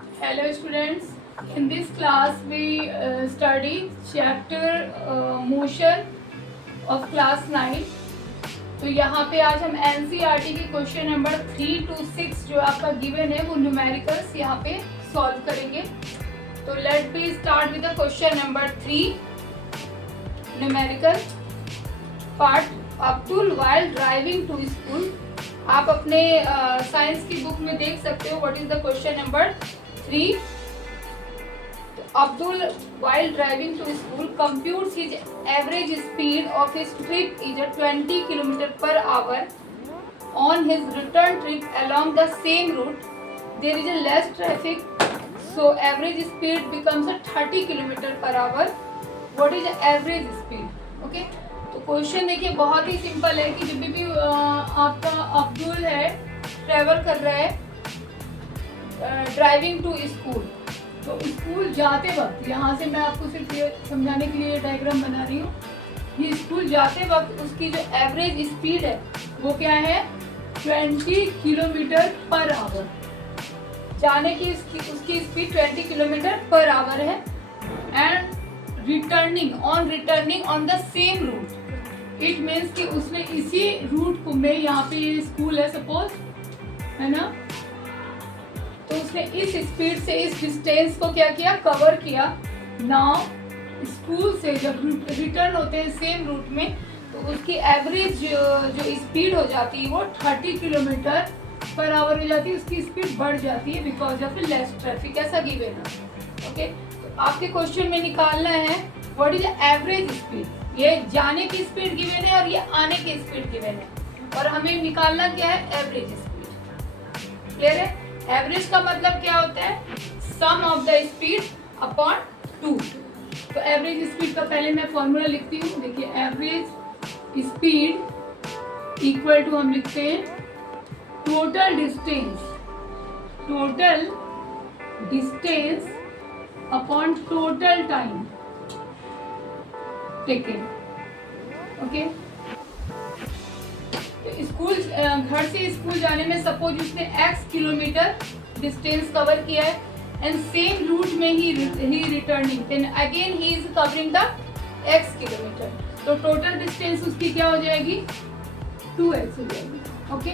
Hello students, in this class we study chapter motion of class 9। तो यहाँ पे आज हम NCERT के क्वेश्चन नंबर 3 to 6 जो आपका गिवन है वो न्यूमेरिकल्स यहाँ पे सॉल्व करेंगे। तो let be start with the question number 3 numerical part. Abdul while driving to school, आप अपने साइंस की बुक में देख सकते हो what is the question number 3। Abdul, while driving to school, computes his average speed of his trip is 20 km per hour. On his return trip along the same route, there is a less traffic, so average speed becomes 30 km per hour. What is the average speed? Okay, तो question देखिए बहुत ही simple है कि जब भी आपका अब्दुल है travel कर रहा है ड्राइविंग टू स्कूल, तो स्कूल जाते वक्त, यहाँ से मैं आपको सिर्फ ये समझाने के लिए डायग्राम बना रही हूँ, ये स्कूल जाते वक्त उसकी जो एवरेज स्पीड है वो क्या है 20 किलोमीटर पर आवर। जाने की उसकी स्पीड 20 किलोमीटर पर आवर है। And returning on the same route, it means कि उसने इसी रूट को में, यहाँ पे ये स्कूल है सपोज, है ना, तो उसने इस स्पीड से इस डिस्टेंस को क्या किया, कवर किया। नाउ स्कूल से जब रिटर्न होते हैं सेम रूट में, तो उसकी एवरेज जो स्पीड हो जाती है वो 30 किलोमीटर पर आवर हो जाती है, उसकी स्पीड बढ़ जाती है बिकॉज ऑफ लेस ट्रैफिक, ऐसा गिवन है। ओके, तो आपके क्वेश्चन में निकालना है व्हाट इज एवरेज स्पीड। ये जाने की स्पीड गिवन है और ये आने की स्पीड गिवन है, और हमें निकालना क्या है, एवरेज स्पीड। क्लियर है? एवरेज का मतलब क्या होता है, सम ऑफ द स्पीड अपॉन 2। तो एवरेज स्पीड का पहले मैं फॉर्मूला लिखती हूँ। देखिए, एवरेज स्पीड इक्वल टू हम लिखते हैं total distance upon total time taken. Okay, school, घर से स्कूल जाने में सपोज उसने x किलोमीटर डिस्टेंस कवर किया है एंड सेम रूट में ही returning, then again he is covering the x kilometer, तो टोटल डिस्टेंस उसकी क्या हो जाएगी, 2x हो जाएगी। Okay,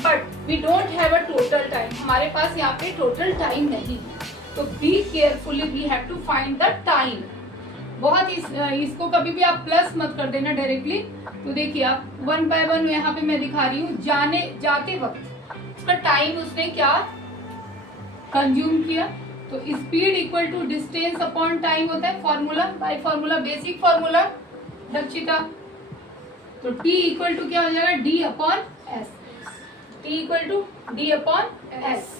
but we don't have a total time, हमारे पास यहाँ पे टोटल टाइम नहीं है, तो be carefully, we have to find the time. बहुत इसको कभी भी आप प्लस मत कर देना डायरेक्टली। तो देखिए आप 1 by 1 यहाँ पे मैं दिखा रही हूँ, जाते वक्त उसका टाइम उसने क्या कंज्यूम किया। तो speed equal to distance upon time होता है formula, by formula, basic formula Dakshita. तो T इक्वल टू क्या हो जाएगा, D upon S। T equal to D upon S।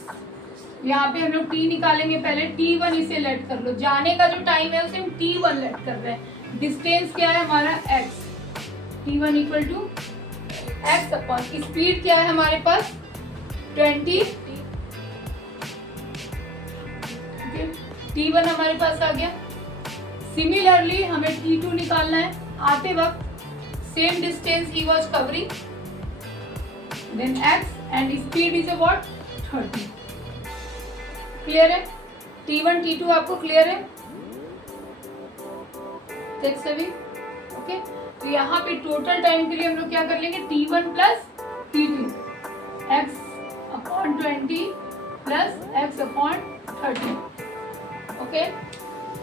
यहाँ पे हम लोग T निकालेंगे, पहले T1 इसे लेट कर लो, जाने का जो टाइम है उसे हम T1 लेट कर रहे हैं। डिस्टेंस क्या है हमारा X, T1 equal to X upon speed क्या है हमारे पास 20, T1 हमारे पास आ गया। सिमिलरली हमें T2 निकालना है, आते वक्त सेम डिस्टेंस ही was covering, then X and speed is what 30। Clear है? T1 T2 आपको क्लियर है देख सभी? ओके, तो यहाँ पे टोटल टाइम के लिए हम लोग क्या कर लेंगे, T1 plus T2, x upon 20 plus x upon 30। Okay,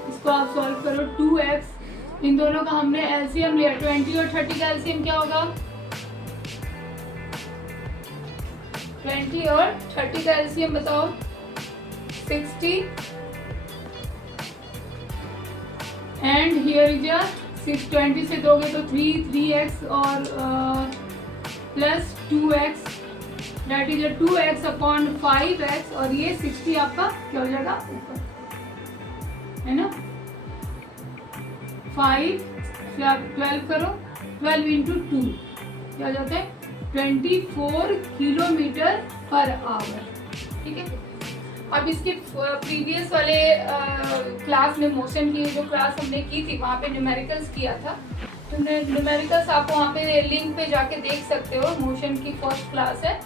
इसको आप सॉल्व करो। 2x, इन दोनों का हमने एलसीएम लिया, 20 और 30 का एलसीएम क्या होगा, 20 और 30 का एलसीएम बताओ, 60 एंड हियर इज 620 से दोगे तो 3x और plus 2x, that is 2x upon 5x, और ये 60 आपका क्या हो जाएगा ऊपर, है ना। 5 से आप 12 करो, 12 इंटू 2 क्या हो जाता है 24 किलोमीटर पर आवर। ठीक है, अब इसके प्रीवियस वाले क्लास में, मोशन की जो क्लास हमने की थी वहाँ पे न्यूमेरिकल्स किया था, तो न्यूमेरिकल्स आप वहाँ पे लिंक पे जाके देख सकते हो, मोशन की फर्स्ट क्लास है।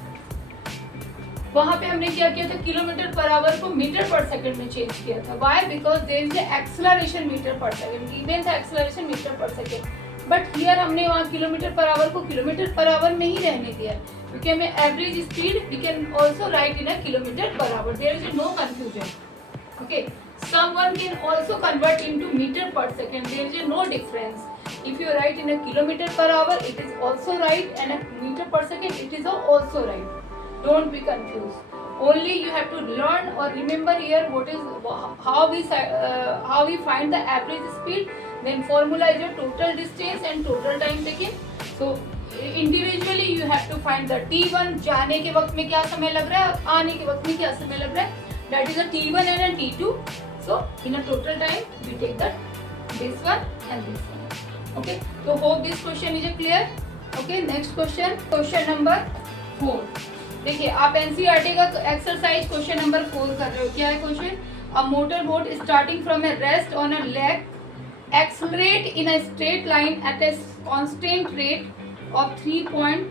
वहां पे हमने क्या किया था, किलोमीटर पर आवर को मीटर पर सेकंड में चेंज किया था। Why? Because there is acceleration metre per second, given था acceleration metre per second, but here हमने वहाँ किलोमीटर पर आवर को किलोमीटर पर आवर में ही रहने दिया, क्योंकि हमें average speed we can also write in a kilometre per hour, there is no confusion. Okay, someone can also convert into meter per second, there is no difference. If you write in a kilometer per hour, it is also right, and a meter per second, it is also right. Don't be confused. Only you have to learn or remember here what is how we find the average speed. Then formula is your total distance and total time taken. So individually you have to find the T1, जाने के वक्त में क्या समय लग रहा है और आने के वक्त में क्या समय लग रहा है. That is a T1 and a T2. So in a total time we take this one and this one. Okay, so hope this question is clear. Okay, next question, question number 4. देखिए आप NCERT का exercise question number 4 कर रहे हो. क्या है question? A motor boat starting from a rest on a lake accelerate in a straight line at a constant rate of 3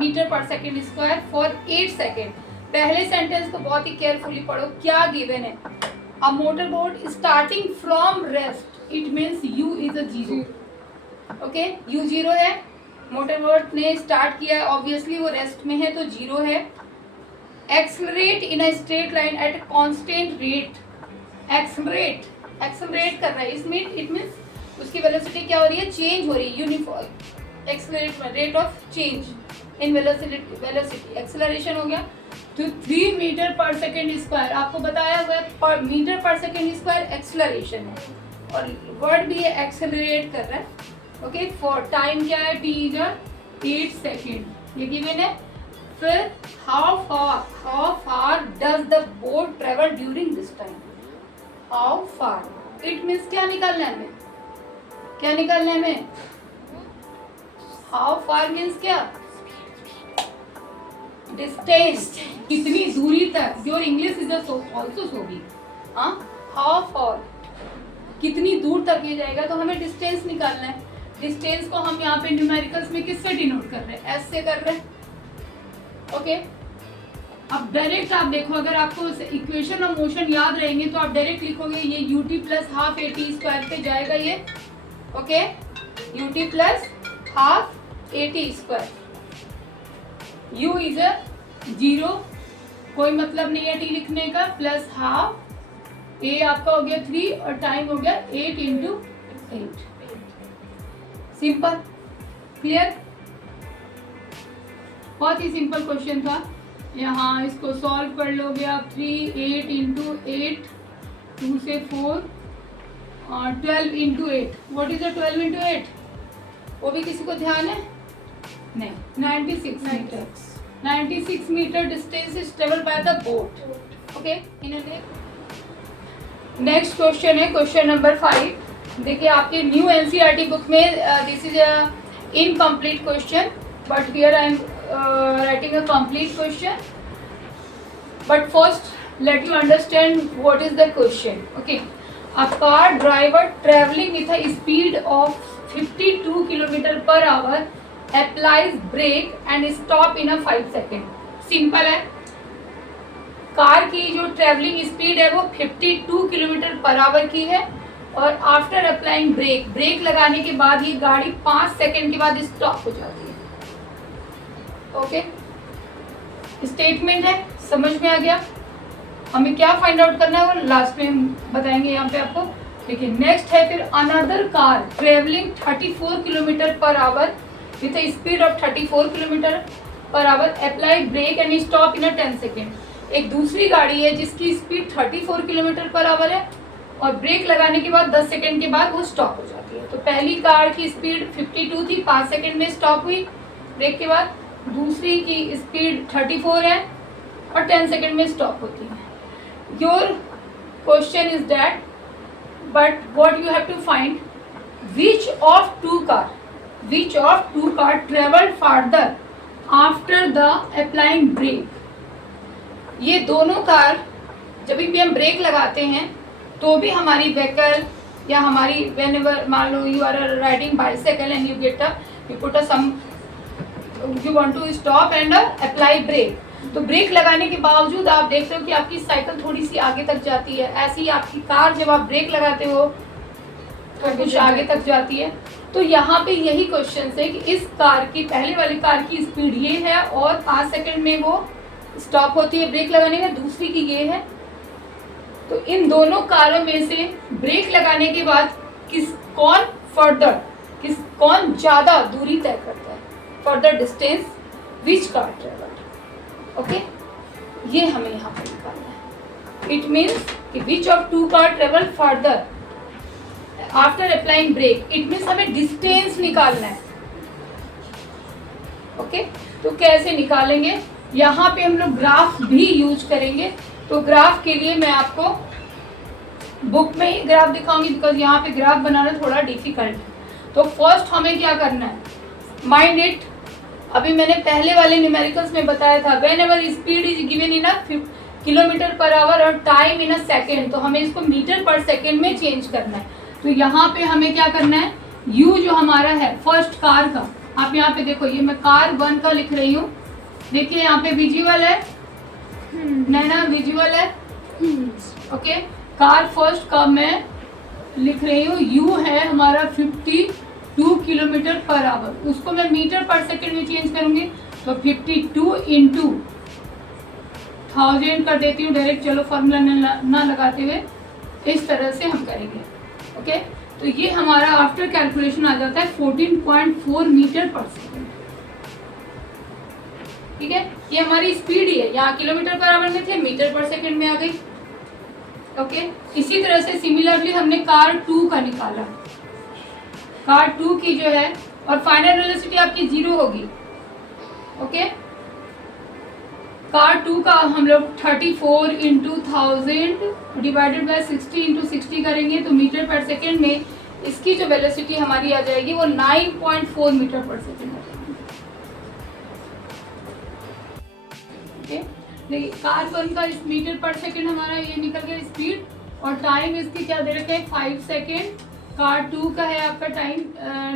metre per second square for 8 second. पहले sentence को बहुत ही carefully पढ़ो. क्या गिवन है? A motor boat starting from rest, it means u is a zero. Okay, u zero है, motor boat ने start किया है, ऑब्वियसली वो रेस्ट में है तो जीरो है. Accelerate in a straight line at constant rate. Accelerate कर रहा है, इसमें इट मीन्स उसकी वेलोसिटी क्या हो रही है? चेंज हो रही है. Uniform accelerate rate of change in velocity acceleration हो गया. तो 3 मीटर पर सेकेंड स्क्वायर आपको बताया हुआ है, पर metre per second square acceleration है और वर्ड भी है एक्सेलरेट कर रहा है. ओके, फॉर टाइम क्या है? टी इज 8 सेकेंड, ये गिवन है. फिर how far does the boat travel during this time? How far, it means क्या निकालना है हमें? क्या निकालना है हमें? हाउ फार मीन्स क्या? डिस्टेंस, कितनी दूरी तक. Your English is also so weak. How far, कितनी दूर तक ये जाएगा, तो हमें डिस्टेंस निकालना है. डिस्टेंस को हम यहाँ पे न्यूमेरिकल्स में किससे डिनोट कर रहे हैं? एस से कर रहे हैं. ओके, अब डायरेक्ट आप देखो, अगर आपको इक्वेशन और मोशन याद रहेंगे तो आप डायरेक्ट लिखोगे ये ut plus half A T square पे जाएगा ये. Okay, ut plus half A T square. u is a zero, कोई मतलब नहीं है टी लिखने का, प्लस हाफ ए आपका हो गया 3 और टाइम हो गया 8 इंटू 8. सिंपल, क्लियर, बहुत ही सिंपल क्वेश्चन था. यहाँ इसको सॉल्व कर लोगे आप. 3 8 इंटू 8, 2 से 4 और 12 इंटू 8. What is 12 into 8? वो भी किसी को ध्यान है? नहीं. 96 metre. 96 metre distance is travelled by the boat. Okay, in a next question है क्वेश्चन नंबर 5. देखिए आपके न्यू एनसीईआरटी बुक में this is a incomplete question, but here I am writing a complete question. But first let you understand what is the question. Okay, a car driver travelling with a speed of 52 kilometre per hour applies brake and stop in a 5 second. Simple है. Car की जो travelling speed है वो 52 kilometre per our की है और after applying break लगाने के बाद ये गाड़ी 5 सेकेंड के बाद स्टॉप हो जाती है. ओके, स्टेटमेंट है, समझ में आ गया. हमें क्या फाइंड आउट करना है वो लास्ट में हम बताएंगे यहाँ पे आपको. देखिए नेक्स्ट है फिर another car travelling 34 kilometre per hour with a speed of 34 kilometre per hour apply brake and stop in 10 second. एक दूसरी गाड़ी है जिसकी स्पीड 34 किलोमीटर पर आवर है और ब्रेक लगाने के बाद 10 सेकेंड के बाद वो स्टॉप हो जाती है. तो पहली कार की स्पीड 52 थी, 5 सेकेंड में स्टॉप हुई ब्रेक के बाद. दूसरी की स्पीड 34 है और 10 सेकेंड में स्टॉप होती है. Your question is that, but what you have to find which of two car travelled farther after the applying brake. ये दोनों कार जब भी हम ब्रेक लगाते हैं तो भी हमारी व्हीकल या हमारी व्हेनेवर मान लो you are riding bicycle and you put a some you want to stop and apply brake, तो ब्रेक लगाने के बावजूद आप देखते हो कि आपकी साइकिल थोड़ी सी आगे तक जाती है। ऐसी आपकी कार जब आप ब्रेक लगाते हो तो कुछ आगे तक जाती है। तो यहाँ पे यही क्वेश्चन है कि इस कार की, पहले वाली कार की स्पीड ये है और 5 सेकंड में वो स्टॉप होती है ब्रेक लगाने में, दूसरी की ये है। तो इन दोनों कारों में से ब्रेक लगाने के बाद कौन ज्यादा दूरी तय करता है, further distance which car travel. Okay, ये हमें यहाँ पर निकालना है। इट मीन्स कि which of two car travel further after applying brake. It means हमें डिस्टेंस निकालना है। ओके, तो कैसे निकालेंगे, यहाँ पे हम लोग ग्राफ भी यूज करेंगे। तो ग्राफ के लिए मैं आपको बुक में ही ग्राफ दिखाऊंगी, बिकॉज यहाँ पे ग्राफ बनाना थोड़ा डिफिकल्ट है। तो फर्स्ट हमें क्या करना है, माइंड इट। अभी मैंने पहले वाले न्यूमेरिकल्स में बताया था, when ever speed is given in a kilometre per our और टाइम इन अ सेकेंड, तो हमें इसको मीटर पर सेकेंड में चेंज करना है। तो यहाँ पे हमें क्या करना है, u जो हमारा है फर्स्ट कार का, आप यहाँ पे देखो, ये मैं कार 1 का लिख रही हूँ। देखिए यहाँ पे विजुअल है, नैना विजुअल है। ओके, कार फर्स्ट का मैं लिख रही हूँ, u है हमारा 52 किलोमीटर पर आवर। उसको मैं मीटर पर सेकेंड में चेंज करूंगी, तो 52 इंटू 1000 कर देती हूँ डायरेक्ट। चलो फॉर्मूला ना लगाते हुए इस तरह से हम करेंगे। ओके, तो ये हमारा आफ्टर कैलकुलेशन आ जाता है 14.4 मीटर पर सेकेंड। ठीक है, ये हमारी स्पीड ही है, यहाँ किलोमीटर पर आवर में थे, मीटर पर सेकेंड में आ गई। ओके, इसी तरह से सिमिलरली हमने कार 2 का निकाला। कार 2 की जो है, और फाइनल वेलोसिटी आपकी 0 होगी। ओके, कार 2 का हम लोग 34 इंटू 1000 डिवाइडेड बाय 60 इंटू 60 करेंगे, तो मीटर पर सेकेंड में इसकी जो वेलोसिटी हमारी आ जाएगी वो 9.4 मीटर पर सेकेंड आ जाएगी। ओके, देखिए कार 1 का इस मीटर पर सेकेंड हमारा ये निकल गया स्पीड, और टाइम इसकी क्या दे रखे हैं 5 सेकेंड। कार 2 का है आपका टाइम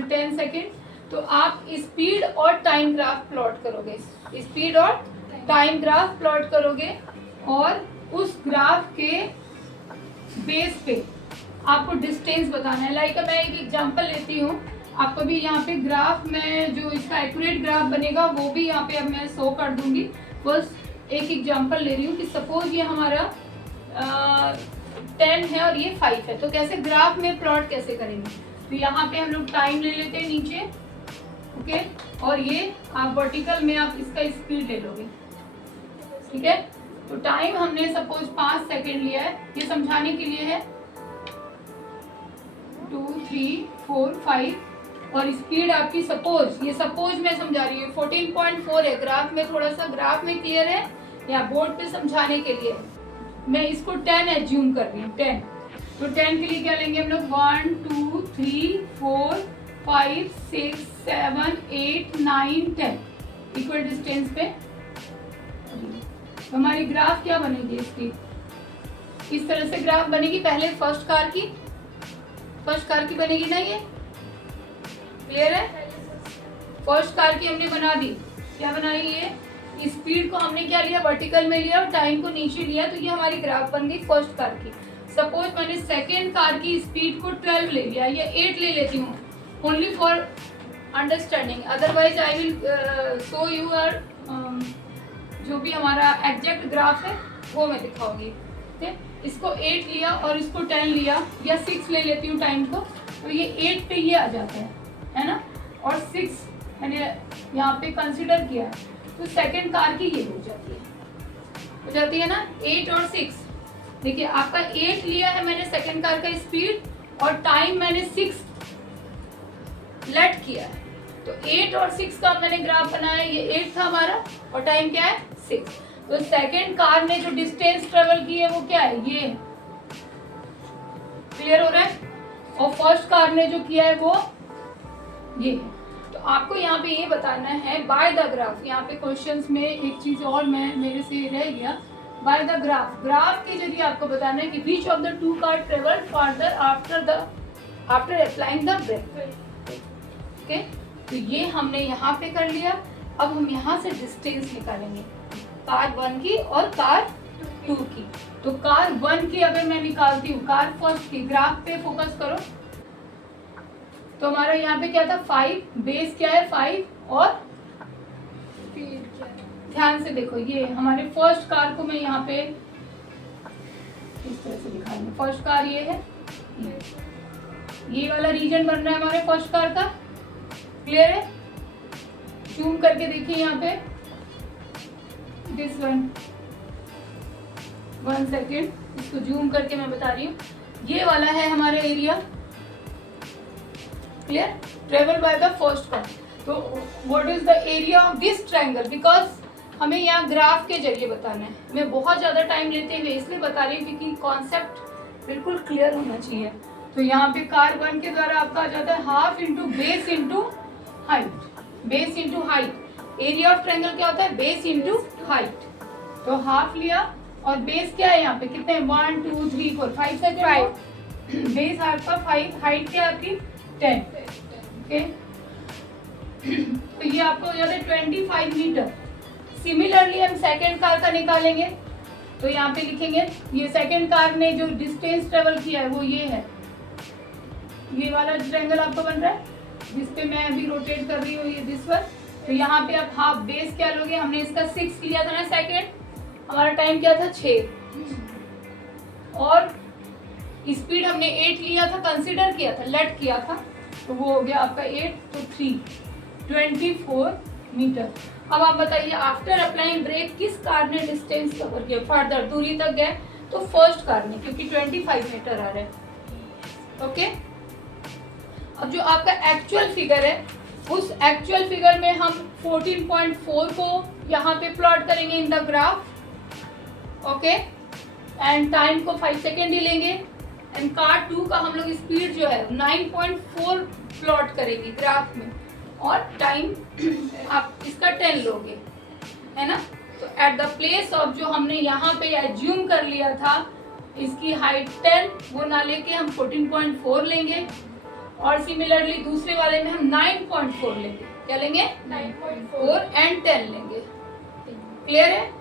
10 सेकेंड। तो आप स्पीड और टाइम ग्राफ प्लॉट करोगे, स्पीड और टाइम ग्राफ प्लॉट करोगे, और उस ग्राफ के बेस पे आपको डिस्टेंस बताना है। लाइक मैं एक एग्जांपल लेती हूँ, आपको भी यहाँ पे ग्राफ में जो इसका एक्यूरेट ग्राफ बनेगा वो भी यहाँ पे अब मैं शो कर दूंगी। बस एक एग्जांपल ले रही हूँ कि सपोज ये हमारा 10 है और ये 5 है, तो कैसे ग्राफ में प्लॉट कैसे करेंगे। तो यहाँ पे हम लोग टाइम ले लेते हैं नीचे। ओके, और ये आप वर्टिकल में आप इसका स्पीड ले लोगे। ठीक है, तो टाइम हमने सपोज 5 सेकेंड लिया है, ये समझाने के लिए है। 2 3 4 5, और स्पीड आपकी सपोज, ये सपोज मैं समझा रही हूँ 14.4 है। ग्राफ में थोड़ा सा ग्राफ में क्लियर है, या बोर्ड पे समझाने के लिए मैं इसको 10 एज्यूम कर रही हूँ। 10, तो 10 के लिए क्या लेंगे हम लोग, 1 2 3 4 5 6 7 8 9 10 इक्वल डिस्टेंस पे। तो हमारी ग्राफ क्या बनेगी इसकी, इस तरह से ग्राफ बनेगी। पहले फर्स्ट कार की बनेगी ना, ये क्लियर है। फर्स्ट कार की हमने बना दी, क्या बनाई, ये स्पीड को हमने क्या लिया, वर्टिकल में लिया, और टाइम को नीचे लिया, तो ये हमारी ग्राफ बन गई फर्स्ट कार की। सपोज मैंने सेकेंड कार की स्पीड को 12 ले लिया, या 8 ले लेती हूँ, only for understanding, otherwise I will show you are जो भी हमारा एग्जैक्ट ग्राफ है वो मैं दिखाऊंगी। ठीक है, इसको 8 लिया और इसको 10 लिया, या 6 ले लेती हूँ टाइम को, तो ये 8 पे ये आ जाता है ना, और 6 मैंने यहाँ पे कंसिडर किया, तो सेकंड कार की ये हो जाती है ना 8 और 6। देखिए आपका 8 लिया है मैंने सेकंड कार का स्पीड, और टाइम मैंने 6 लेट किया है, तो 8 और 6 का मैंने ग्राफ बनाया। ये 8 था हमारा और टाइम क्या है 6। तो सेकंड कार ने जो डिस्टेंस ट्रेवल की है वो क्या है, ये क्लियर हो रहा है, और फर्स्ट कार ने जो किया है वो ये है। तो आपको यहाँ पे ये बताना है बाय द ग्राफ। यहाँ पे क्वेश्चंस में एक चीज और मेरे से रह गया, बाय द ग्राफ के जरिए आपको बताना है कि which of the two car travel further after applying the brake. Okay, तो ये हमने यहाँ पे कर लिया। अब हम यहाँ से डिस्टेंस निकालेंगे। कार 1 की और कार 2 की। तो कार 1 की अगर मैं निकालती हूँ, कार फर्स्ट की, ग्राफ पे फोकस करो। तो हमारा यहाँ पे क्या था 5, बेस क्या है 5 और ध्यान से देखो, ये हमारे फर्स्ट कार को मैं यहाँ पे इस तरह से दिखाऊंगी। फर्स्ट कार ये है, ये वाला रीजन बन रहा है हमारे फर्स्ट कार का। क्लियर है? जूम करके देखिए यहाँ पे, दिस वन सेकेंड, इसको जूम करके मैं बता रही हूँ। ये वाला है हमारा area. Clear? Travel by the first car. तो what is the area of this triangle, because हमें यहाँ ग्राफ के जरिए बताना है। मैं बहुत ज्यादा टाइम लेते हुए इसलिए बता रही हूँ क्योंकि कॉन्सेप्ट बिल्कुल क्लियर होना चाहिए। तो यहाँ पे कार 1 के द्वारा आपका आ जाता है half into base into height, base into height. Area of triangle क्या होता है? Base into height. तो हाफ लिया और बेस क्या है यहाँ पे, कितने 1 2 3 4 5 सेकेंड। बेस आपका 5, हाइट क्या आपकी 10। ओके, तो ये आपको हो जाता है 25 मीटर। सिमिलरली हम सेकेंड कार का निकालेंगे। तो यहाँ पे लिखेंगे, ये सेकेंड कार ने जो डिस्टेंस ट्रेवल किया है वो ये है। ये वाला ट्रायंगल आपको बन रहा है जिसपे मैं अभी रोटेट कर रही हूँ, ये दिस वन। तो यहाँ पे आप हाफ बेस क्या लोगे, हमने इसका 6 लिया था ना सेकेंड, हमारा टाइम क्या था 6, और स्पीड हमने 8 लिया था, कंसीडर किया था, लेट किया था, तो वो हो गया आपका 8, तो 3 24 मीटर। अब आप बताइए, आफ्टर अप्लाइंग ब्रेक किस कार ने डिस्टेंस कवर किया, फर्दर दूरी तक गए? तो फर्स्ट कार ने, क्योंकि 25 मीटर आ रहा है। ओके, अब जो आपका एक्चुअल फिगर है, उस एक्चुअल फिगर में हम 14.4 को यहाँ पे प्लॉट करेंगे in the graph. Okay, and time को 5 सेकेंड ही लेंगे। एंड कार 2 का हम लोग स्पीड जो है 9.4 प्लॉट करेंगे ग्राफ में, और टाइम आप इसका 10 लोगे, है ना। तो एट द प्लेस ऑफ जो हमने यहाँ पे एज्यूम कर लिया था इसकी हाइट 10, वो ना लेके हम 14.4 लेंगे, और सिमिलरली दूसरे वाले में हम 9.4 लेंगे। क्या लेंगे? 9.4 एंड 10 लेंगे। क्लियर है?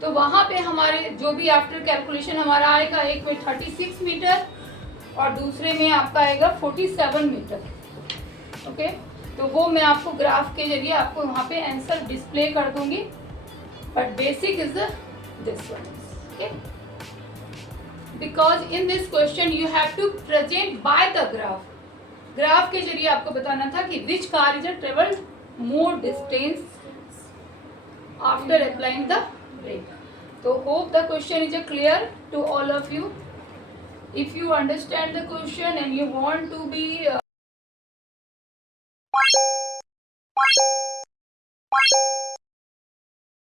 तो वहां पे हमारे जो भी आफ्टर कैलकुलेशन हमारा आएगा, एक में 36 मीटर और दूसरे में आपका आएगा 47 मीटर। ओके, तो वो मैं आपको ग्राफ के जरिए आपको वहां पे आंसर डिस्प्ले कर दूंगी, but basic is this one. Okay, because in this question you have to present by the graph. Graph के जरिए आपको बताना था कि which car is travelled more distance after applying the brake. So hope the question is clear to all of you. If you understand the question and you want to be